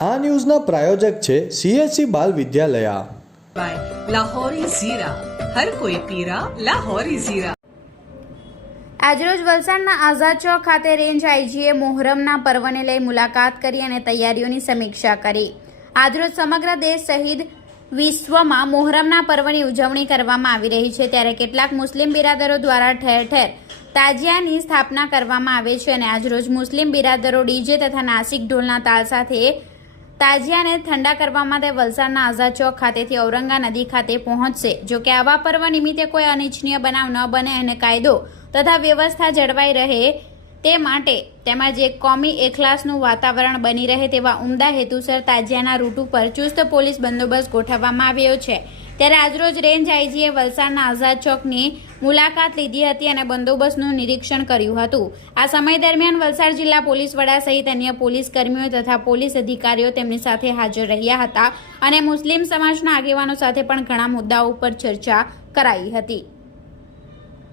આ ન્યૂઝના પ્રાયોજક છે CSC બાલ વિદ્યાલયા. લાહોરી ઝીરા, હર કોઈ પીરા લાહોરી ઝીરા. આજરોજ વલસાડના આઝાદ ચોક ખાતે રેન્જ આઈજીએ મોહરમના પર્વને લઈ મુલાકાત કરી અને તૈયારીઓની સમીક્ષા કરી. આજરોજ સમગ્ર દેશ સહિત વિશ્વમાં મોહરમના પર્વની ઉજવણી કરવામાં આવી રહી છે, ત્યારે કેટલાક મુસ્લિમ બિરાદરો દ્વારા ઠેર ઠેર તાજિયાની સ્થાપના કરવામાં આવે છે અને આજરોજ મુસ્લિમ બિરાદરો ડીજે તથા નાસિક ઢોલના તાલ સાથે તાજિયાને ઠંડા કરવા માટે વલસાડના આઝાદ ચોક ખાતેથી ઔરંગા નદી ખાતે પહોંચશે. જોકે આવા પર્વ નિમિત્તે કોઈ અનિચ્છનીય બનાવ ન બને અને કાયદો તથા વ્યવસ્થા જળવાઈ રહે તે માટે તેમજ એક કોમી એખલાસનું વાતાવરણ બની રહે તેવા ઉમદા હેતુસર તાજિયાના રૂટ ઉપર ચુસ્ત પોલીસ બંદોબસ્ત ગોઠવવામાં આવ્યો છે. ત્યારે આજરોજ રેન્જ આઈજીએ વલસાડના આઝાદ ચોકની મુલાકાત લીધી હતી અને બંદોબસ્તનું નિરીક્ષણ કર્યું હતું. આ સમય દરમિયાન વલસાડ જિલ્લા પોલીસ વડા સહિત અન્ય પોલીસ કર્મીઓ તથા પોલીસ અધિકારીઓ તેમની સાથે હાજર રહ્યા હતા અને મુસ્લિમ સમાજના આગેવાનો સાથે પણ ઘણા મુદ્દાઓ ઉપર ચર્ચા કરાઈ હતી.